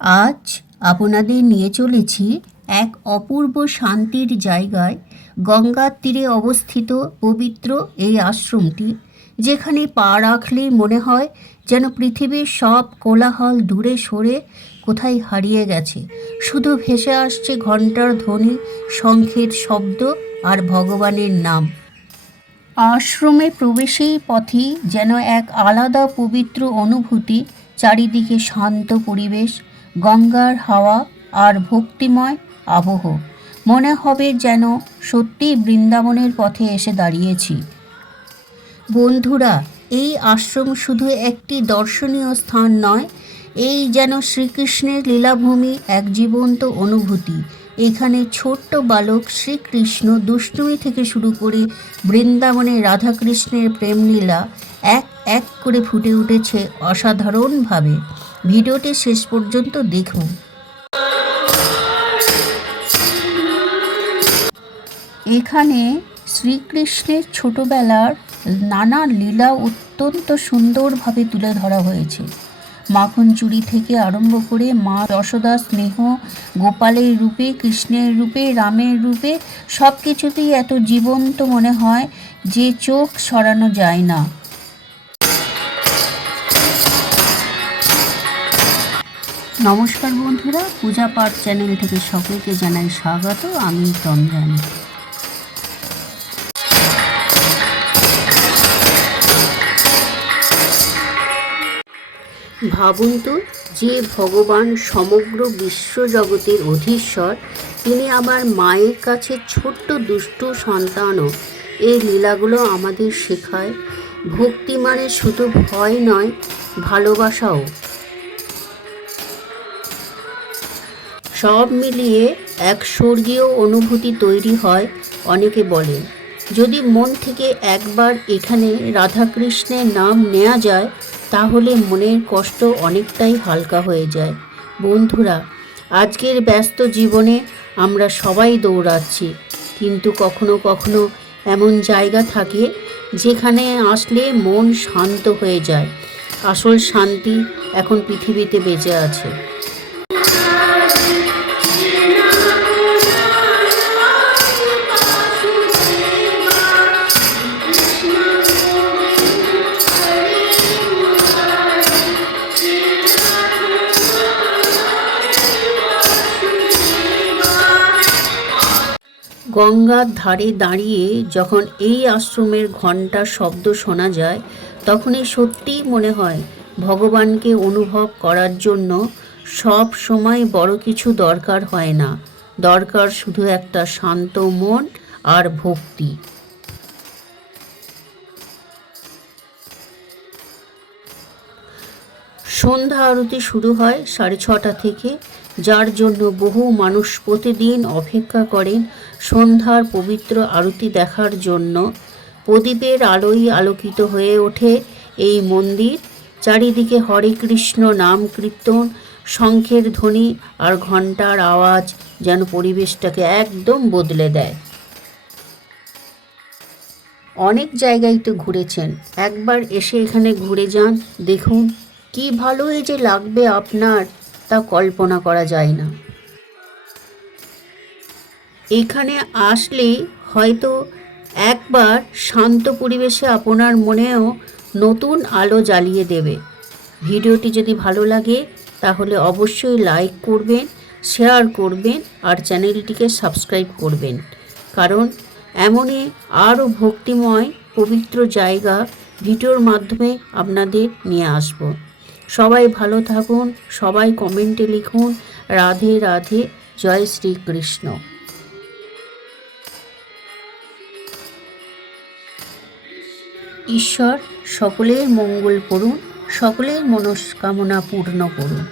আজ আপনাদের নিয়ে চলেছি এক অপূর্ব শান্তির জায়গায়। গঙ্গার তীরে অবস্থিত পবিত্র এই আশ্রমটি, যেখানে পা রাখলে মনে হয় যেন পৃথিবীর সব কোলাহল দূরে সরে কোথায় হারিয়ে গেছে। শুধু ভেসে আসছে ঘণ্টার ধ্বনি, শঙ্খের শব্দ আর ভগবানের নাম। আশ্রমে প্রবেশেই পথেই যেন এক আলাদা পবিত্র অনুভূতি। চারিদিকে শান্ত পরিবেশ, গঙ্গার হাওয়া আর ভক্তিময় আবহ। মনে হবে যেন সত্যিই বৃন্দাবনের পথে এসে দাঁড়িয়েছি। বন্ধুরা, এই আশ্রম শুধু একটি দর্শনীয় স্থান নয়, এই যেন শ্রীকৃষ্ণের লীলাভূমি, এক জীবন্ত অনুভূতি। এখানে ছোট্ট বালক শ্রীকৃষ্ণ দুষ্টুমি থেকে শুরু করে বৃন্দাবনে রাধাকৃষ্ণের প্রেমলীলা এক এক করে ফুটে উঠেছে অসাধারণভাবে। ভিডিওটি শেষ পর্যন্ত দেখুন। এখানে শ্রীকৃষ্ণের ছোটবেলার নানা লীলা অত্যন্ত সুন্দরভাবে তুলে ধরা হয়েছে। মাখন চুরি থেকে আরম্ভ করে মা যশোদার স্নেহ, গোপালের রূপে, কৃষ্ণের রূপে, রামের রূপে, সব কিছুতেই এত জীবন্ত মনে হয় যে চোখ সরানো যায় না। নমস্কার বন্ধুরা, পূজা পাঠ চ্যানেল থেকে সকলকে জানাই স্বাগত। আমি তন্দ্রানী। ভাবুন তো, যে ভগবান সমগ্র বিশ্বজগতের অধীশ্বর, তিনি আমার মায়ের কাছে ছোট্ট দুষ্টু সন্তানও। এই লীলাগুলো আমাদের শেখায় ভক্তি মানে শুধু ভয় নয়, ভালোবাসাও। সব মিলিয়ে এক স্বর্গীয় অনুভূতি তৈরি হয়। অনেকে বলেন, যদি মন থেকে একবার এখানে রাধাকৃষ্ণের নাম নেওয়া যায়, তাহলে মনের কষ্ট অনেকটাই হালকা হয়ে যায়। বন্ধুরা, আজকের ব্যস্ত জীবনে আমরা সবাই দৌড়াচ্ছি, কিন্তু কখনো কখনো এমন জায়গা থাকে যেখানে আসলে মন শান্ত হয়ে যায়। আসল শান্তি এখন পৃথিবীতে বেঁচে আছে। গঙ্গার ধারে দাঁড়িয়ে যখন এই আশ্রমের ঘণ্টার শব্দ শোনা যায়, তখনই সত্যিই মনে হয় ভগবানকে অনুভব করার জন্য সব সময় বড় কিছু দরকার হয় না, দরকার শুধু একটা শান্ত মন আর ভক্তি। সন্ধ্যা আরতি শুরু হয় 6:30 থেকে, যার জন্য বহু মানুষ প্রতিদিন অপেক্ষা করেন সন্ধ্যার পবিত্র আরতি দেখার জন্য। প্রদীপের আলোয় আলোকিত হয়ে ওঠে এই মন্দির। চারিদিকে হরে কৃষ্ণ নাম কীর্তন, শঙ্খের ধ্বনি আর ঘণ্টার আওয়াজ যেন পরিবেশটাকে একদম বদলে দেয়। অনেক জায়গায় তো ঘুরেছেন, একবার এসে এখানে ঘুরে যান, দেখুন কি ভালোই যে লাগবে আপনার, তা কল্পনা করা যায় না। এখানে আসলে হয়তো একবার শান্ত পরিবেশে আপনার মনেও নতুন আলো জ্বালিয়ে দেবে। ভিডিওটি যদি ভালো লাগে তাহলে অবশ্যই লাইক করবেন, শেয়ার করবেন আর চ্যানেলটিকে সাবস্ক্রাইব করবেন, কারণ এমনই আরও ভক্তিময় পবিত্র জায়গা ভিডিওর মাধ্যমে আপনাদের নিয়ে আসব। সবাই ভালো থাকুন, সবাই কমেন্টে লিখুন রাধে রাধে, জয় শ্রীকৃষ্ণ। ঈশ্বর সকলের মঙ্গল করুন, সকলের মনস্কামনা পূর্ণ করুন।